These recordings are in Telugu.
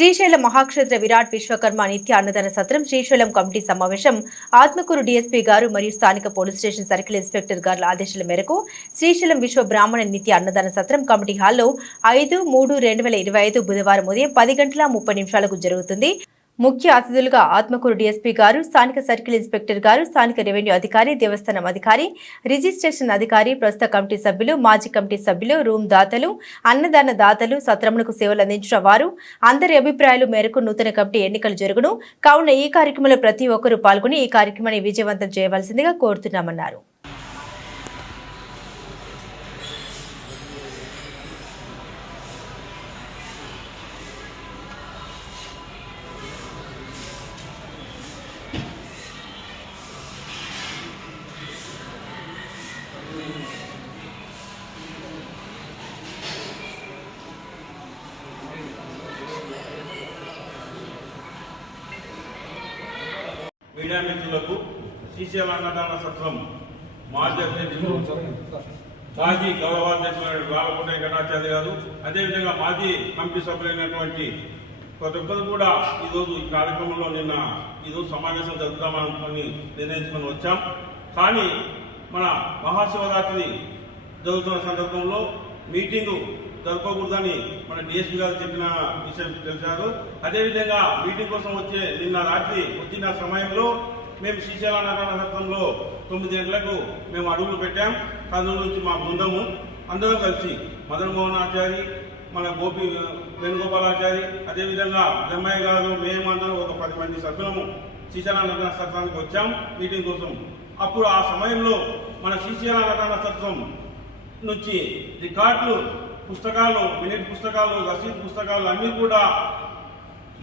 శ్రీశైలం మహాక్షేత్ర విరాట్ విశ్వకర్మ నిత్య అన్నదాన సత్రం శ్రీశైలం కమిటీ సమావేశం ఆత్మకూరు డీఎస్పీ గారు మరియు స్థానిక పోలీస్ స్టేషన్ సర్కిల్ ఇన్స్పెక్టర్ గారుల ఆదేశాల మేరకు శ్రీశైలం విశ్వ బ్రాహ్మణ నిత్య అన్నదాన సత్రం కమిటీ హాల్లో 5/3/2025 బుధవారం ఉదయం 10:30 జరుగుతుంది. ముఖ్య అతిథులుగా ఆత్మకూరు డీఎస్పీ గారు, స్థానిక సర్కిల్ ఇన్స్పెక్టర్ గారు, స్థానిక రెవెన్యూ అధికారి, దేవస్థానం అధికారి, రిజిస్ట్రేషన్ అధికారి, ప్రస్తుత కమిటీ సభ్యులు, మాజీ కమిటీ సభ్యులు, రూమ్ దాతలు, అన్నదాన దాతలు, సత్రములకు సేవలు అందించిన వారు అందరి అభిప్రాయాల మేరకు నూతన కమిటీ ఎన్నికలు జరుగును. కావున ఈ కార్యక్రమంలో ప్రతి ఒక్కరూ పాల్గొని ఈ కార్యక్రమాన్ని విజయవంతం చేయవలసిందిగా కోరుతున్నామన్నారు. మీడియా మిత్రులకు శ్రీశైలం అన్నదాన సత్రం మాజీ అధ్యక్షులు, మాజీ గౌరవాధ్యక్షులైన రాలకోట వెంకటాచార్య గారు, అదేవిధంగా మాజీ కమిటీ సభ్యులైనటువంటి ప్రతి ఒక్కరు కూడా ఈరోజు ఈ కార్యక్రమంలో ఈరోజు సమావేశం జరుపుదామని నిర్ణయించుకొని వచ్చాం. కానీ మన మహాశివరాత్రి జరుగుతున్న సందర్భంలో మీటింగు జరపకూడదని మన డిఎస్పీ గారు చెప్పిన విషయం తెలిసారు. అదేవిధంగా మీటింగ్ కోసం నిన్న రాత్రి వచ్చిన సమయంలో మేము శ్రీశైలం అన్నదాన సత్రంలో 9 గంటలకు మేము అడుగులు పెట్టాం. కర్నూలు నుంచి మా బృందము అందరం కలిసి మదన్ మోహన్ ఆచారి, మన వేణుగోపాలాచారి, అదేవిధంగా బ్రహ్మయ్య గారు, మేమందరం ఒక 10 మంది సభ్యులము శ్రీశైలం అన్నదాన సత్రానికి వచ్చాం మీటింగ్ కోసం. అప్పుడు ఆ సమయంలో మన శ్రీశైలం అన్నదాన సత్రం నుంచి రికార్డులు పుస్తకాలు, మినిట్ పుస్తకాలు, రసీద్ పుస్తకాలు అన్నీ కూడా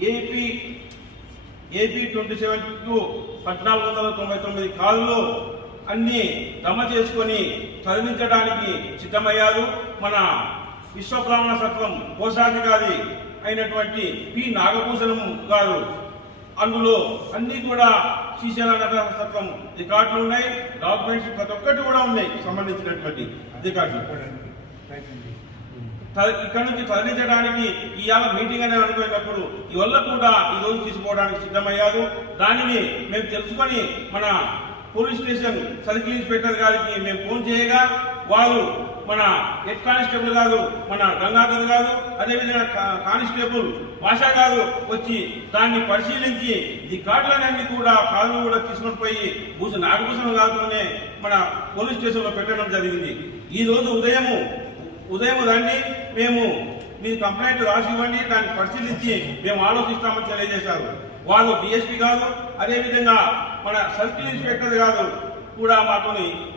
ఏపీ 27 1499 కాల్లో అన్ని జమ చేసుకొని తరలించడానికి సిద్ధమయ్యారు. మన విశ్వబ్రాహ్మణ సత్రం కోశాధికారి అయినటువంటి పి నాగభూషణం గారు అందులో అన్ని కూడా శ్రీశైలం అన్నదాన సత్రం రికార్డులు ఉన్నాయి, డాక్యుమెంట్స్ ప్రతి ఒక్కటి కూడా ఉన్నాయి సంబంధించినటువంటి రికార్డులు. ఇక్కడ నుంచి తరలించడానికి ఇవాళ మీటింగ్ అనేది అనుకున్నప్పుడు ఇవల్ల కూడా ఈ రోజు తీసుకోవడానికి సిద్ధమయ్యారు. దానిని మేము తెలుసుకొని మన పోలీస్ స్టేషన్ సర్కిల్ ఇన్స్పెక్టర్ గారికి మేము ఫోన్ చేయగా వారు మన హెడ్ కానిస్టేబుల్ గారు, మన గంగాధర్ గారు, అదేవిధంగా కానిస్టేబుల్ భాషా గారు వచ్చి దాన్ని పరిశీలించి ఈ కార్డులన్నీ కూడా కాళ్ళు కూడా తీసుకొని పోయి నాగభూషణం గారితోనే మన పోలీస్ స్టేషన్ లో పెట్టడం జరిగింది. ఈ రోజు ఉదయం దాన్ని మేము మీ కంప్లైంట్ రాసి ఇవ్వండి, దాన్ని పరిశీలించి మేము ఆలోచిస్తామని తెలియజేశారు. వాళ్ళు డిఎస్పీ గారు, అదేవిధంగా మన సర్కిల్ ఇన్స్పెక్టర్ గారు కూడా మాతో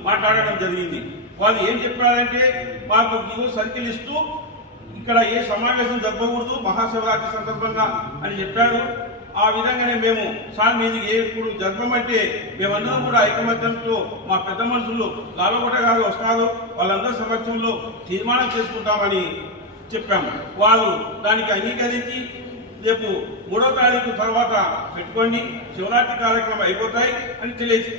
మాట్లాడడం జరిగింది. వాళ్ళు ఏం చెప్పారంటే మాకు ఈరోజు సర్కిల్ ఇస్తూ ఇక్కడ ఏ సమావేశం జరపకూడదు మహాశివరాత్రి సందర్భంగా అని చెప్పారు. ఆ విధంగానే మేము సార్ మీది ఎప్పుడు జరపమంటే మేమందరం కూడా ఐకమత్యంతో మా పెద్ద మనుషులు లాలకోట గారు వస్తారు, వాళ్ళందరి సమక్షంలో తీర్మానం చేసుకుంటామని చెప్పాము. వాళ్ళు దానికి అంగీకరించి రేపు 3వ తారీఖు తర్వాత పెట్టుకోండి, శివరాత్రి కార్యక్రమం అయిపోతాయి అని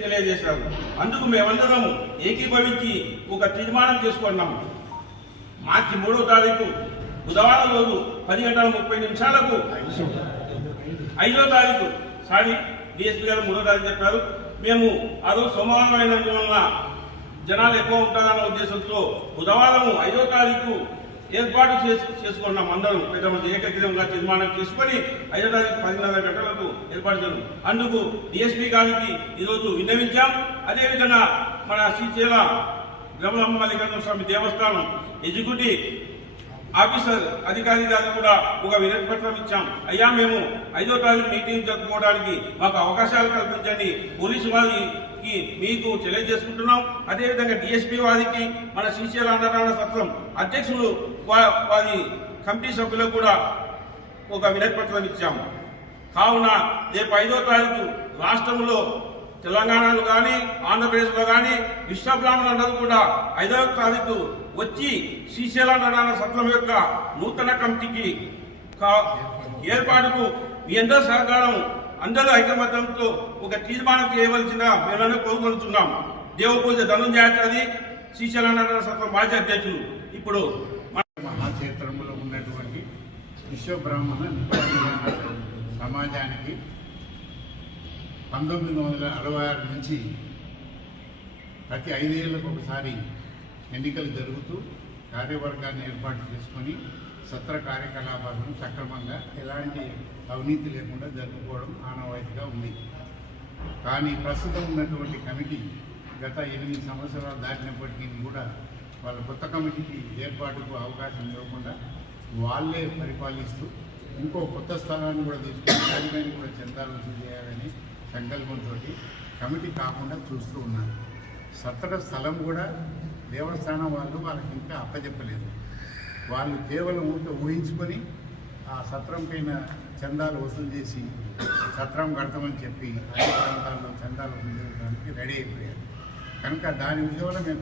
తెలియజేశారు. అందుకు మేమందరం ఏకీభవించి ఒక తీర్మానం చేసుకున్నాము. మార్చి 3వ తారీఖు బుధవారం రోజు 10:30 5వ తారీఖు డిఎస్పీ గారు 3వ తారీఖు చెప్పారు. మేము ఆ రోజు సోమవారం అయినందువలన జనాలు ఎక్కువ ఉంటారన్న ఉద్దేశంతో బుధవారం 5వ తారీఖు ఏర్పాటు చేసుకున్నాం. అందరం పెద్ద మంది ఏకగ్రీవంగా తీర్మానం చేసుకుని 5వ తారీఖు 10:30 గంటలకు ఏర్పాటు చేయాలి. అందుకు డిఎస్పీ గారికి ఈరోజు విన్నవించాం. అదేవిధంగా మన శ్రీశైలం బ్రహ్మమల్లికార్జున స్వామి దేవస్థానం ఎగ్జిక్యూటివ్ ఆఫీసర్ అధికారి గారికి కూడా ఒక వినతి పత్రం ఇచ్చాం. అయ్యా, మేము 5వ తారీఖు మీటింగ్ జరుపుకోవడానికి మాకు అవకాశాలు కల్పించండి పోలీసు వారికి మీకు తెలియజేసుకుంటున్నాం. అదేవిధంగా డిఎస్పీ వారికి, మన శ్రీశైలం అన్నదాన సత్రం అధ్యక్షులు వారి కమిటీ సభ్యులకు కూడా ఒక వినతి పత్రం ఇచ్చాము. కావున రేపు 5వ తారీఖు రాష్ట్రంలో తెలంగాణలో కానీ ఆంధ్రప్రదేశ్లో కానీ విశ్వబ్రాహ్మణులందరూ కూడా 5వ తారీఖు వచ్చి శ్రీశైలం అన్నదాన సత్రం యొక్క నూతన కమిటీకి ఏర్పాటుకు మీ అందరి సహకారం, అందరూ ఐకమత్యంతో ఒక తీర్మానం చేయవలసిన మేమనే కోరుకుంటున్నాం. దేవపూజ ధనుంజయాచారి, శ్రీశైలం అన్నదాన సత్రం మాజీ అధ్యక్షులు. ఇప్పుడు మహాక్షేత్రంలో ఉన్నటువంటి విశ్వబ్రాహ్మణ సమాజానికి 1966 నుంచి ప్రతి 5 ఏళ్ళకు ఒకసారి ఎన్నికలు జరుగుతూ కార్యవర్గాన్ని ఏర్పాటు చేసుకొని సత్ర కార్యకలాపాలను సక్రమంగా ఎలాంటి అవినీతి లేకుండా జరుపుకోవడం ఆనవాయితీగా ఉంది. కానీ ప్రస్తుతం ఉన్నటువంటి కమిటీ గత 8 సంవత్సరాలు దాటినప్పటికీ కూడా వాళ్ళ కొత్త కమిటీకి ఏర్పాటుకు అవకాశం ఇవ్వకుండా వాళ్ళే పరిపాలిస్తూ ఇంకో కొత్త స్థలాన్ని కూడా తీసుకుని దానిపైన కూడా చందాలు వసూలు చేయాలని సంకల్పంతో కమిటీ కాకుండా చూస్తూ ఉన్నారు. సత్ర స్థలం కూడా దేవస్థానం వాళ్ళు వాళ్ళకి ఇంకా అప్పచెప్పలేదు. వాళ్ళు కేవలం ఊహించుకొని ఆ సత్రం పైన చందాలు వసూలు చేసి సత్రం కడతామని చెప్పి అన్ని ప్రాంతాల్లో చందాలు వసూలు చేయడానికి రెడీ అయిపోయారు. కనుక దాని విషయంలో మేము